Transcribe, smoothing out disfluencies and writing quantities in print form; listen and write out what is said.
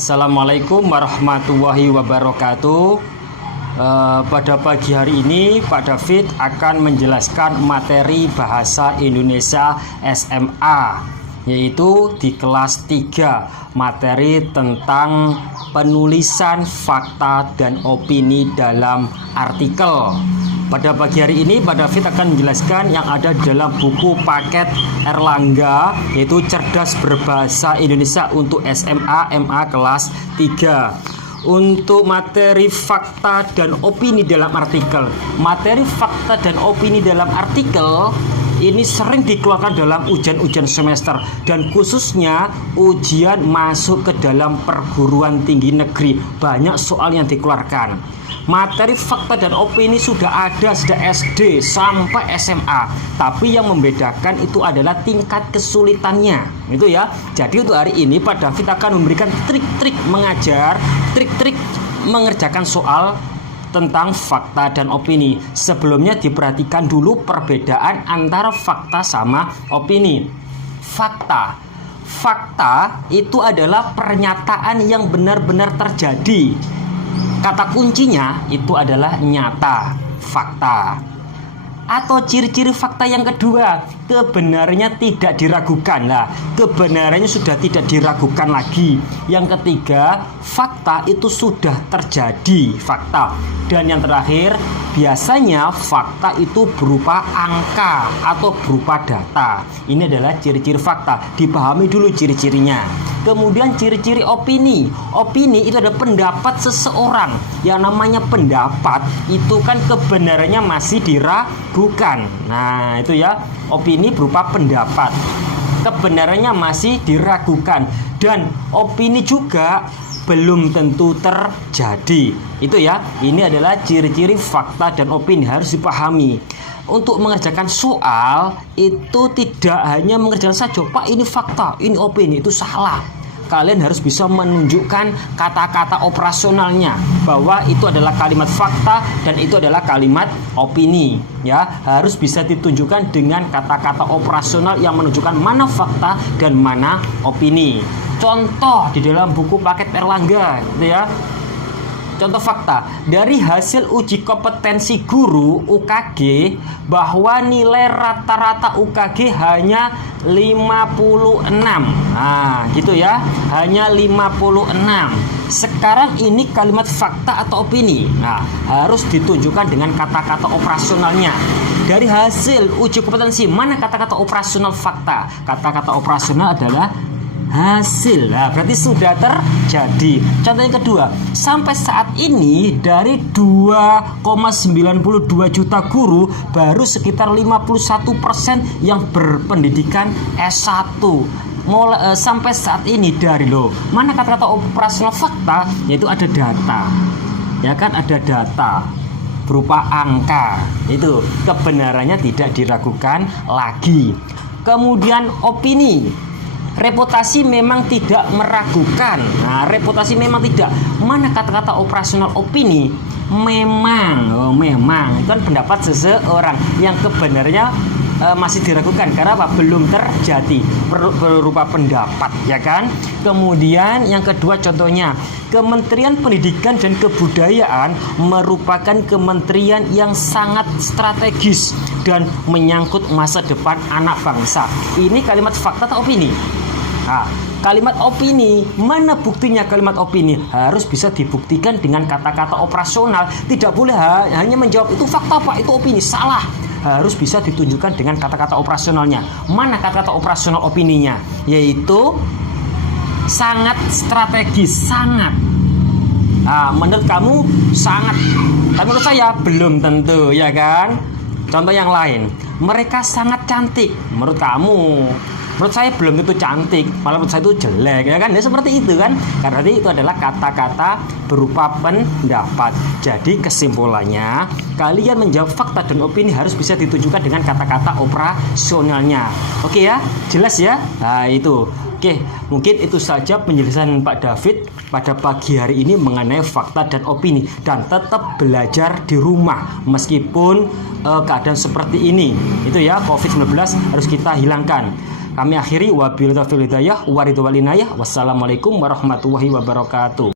Assalamualaikum warahmatullahi wabarakatuh. Pada pagi hari ini Pak David akan menjelaskan materi bahasa Indonesia SMA, yaitu di kelas 3, materi tentang penulisan fakta dan opini dalam artikel. Pada pagi hari ini Pak David akan menjelaskan yang ada dalam buku paket Erlangga, yaitu Cerdas Berbahasa Indonesia untuk SMA MA kelas 3. Untuk materi fakta dan opini dalam artikel, materi fakta dan opini dalam artikel ini sering dikeluarkan dalam ujian-ujian semester, dan khususnya ujian masuk ke dalam perguruan tinggi negeri. Banyak soal yang dikeluarkan. Materi fakta dan opini sudah ada sejak SD sampai SMA, tapi yang membedakan itu adalah tingkat kesulitannya, itu ya. Jadi untuk hari ini Pak David akan memberikan trik-trik mengajar, trik-trik mengerjakan soal tentang fakta dan opini. Sebelumnya diperhatikan dulu perbedaan antara fakta sama opini. Fakta itu adalah pernyataan yang benar-benar terjadi. Kata kuncinya itu adalah nyata, fakta. Atau ciri-ciri fakta yang kedua, kebenarannya tidak diragukan. Nah, kebenarannya sudah tidak diragukan lagi. Yang ketiga, fakta itu sudah terjadi, fakta. Dan yang terakhir, biasanya fakta itu berupa angka atau berupa data. Ini adalah ciri-ciri fakta. Dipahami dulu ciri-cirinya. Kemudian ciri-ciri opini. Opini itu adalah pendapat seseorang. Yang namanya pendapat itu kan kebenarannya masih diragukan. Nah, itu ya, opini berupa pendapat, kebenarannya masih diragukan. Dan opini juga belum tentu terjadi. Itu ya, ini adalah ciri-ciri fakta dan opini, harus dipahami. Untuk mengerjakan soal itu tidak hanya mengerjakan saja, Pak ini fakta, ini opini, itu salah. Kalian harus bisa menunjukkan kata-kata operasionalnya, bahwa itu adalah kalimat fakta dan itu adalah kalimat opini. Ya, harus bisa ditunjukkan dengan kata-kata operasional yang menunjukkan mana fakta dan mana opini. Contoh di dalam buku paket Erlangga, gitu ya. Contoh fakta, dari hasil uji kompetensi guru UKG bahwa nilai rata-rata UKG hanya 56. Nah, gitu ya, hanya 56. Sekarang ini kalimat fakta atau opini? Nah, harus ditunjukkan dengan kata-kata operasionalnya. Dari hasil uji kompetensi, mana kata-kata operasional fakta? Kata-kata operasional adalah hasil. Nah, berarti sudah terjadi. Contoh yang kedua, sampai saat ini dari 2,92 juta guru baru sekitar 51% yang berpendidikan S1. Mulai sampai saat ini dari mana kata-kata operasional fakta, yaitu ada data. Ya kan, ada data berupa angka. Itu kebenarannya tidak diragukan lagi. Kemudian opini. Reputasi memang tidak meragukan. Nah, reputasi memang tidak. Mana kata-kata operasional opini? Memang. Memang. Itu kan pendapat seseorang yang kebenarannya masih diragukan karena apa? Belum terjadi, berupa pendapat, ya kan? Kemudian yang kedua contohnya, Kementerian Pendidikan dan Kebudayaan merupakan kementerian yang sangat strategis dan menyangkut masa depan anak bangsa. Ini kalimat fakta atau opini? Nah, kalimat opini, mana buktinya kalimat opini? Harus bisa dibuktikan dengan kata-kata operasional. Tidak boleh hanya menjawab itu fakta Pak, itu opini. Salah. Harus bisa ditunjukkan dengan kata-kata operasionalnya. Mana kata-kata operasional opininya? Yaitu sangat strategis, sangat. Nah, menurut kamu sangat, tapi menurut saya belum tentu, ya kan? Contoh yang lain, mereka sangat cantik. Menurut kamu, menurut saya belum tentu cantik, malah menurut saya itu jelek, ya kan? Ya seperti itu kan? Karena itu adalah kata-kata berupa pendapat. Jadi kesimpulannya, kalian menjawab fakta dan opini harus bisa ditunjukkan dengan kata-kata operasionalnya. Oke ya? Jelas ya? Nah, itu. Oke, mungkin itu saja penjelasan Pak David pada pagi hari ini mengenai fakta dan opini. Dan tetap belajar di rumah meskipun keadaan seperti ini. Itu ya, COVID-19 harus kita hilangkan. Kami akhiri wabillahi taufiq wal hidayah. Wassalamualaikum warahmatullahi wabarakatuh.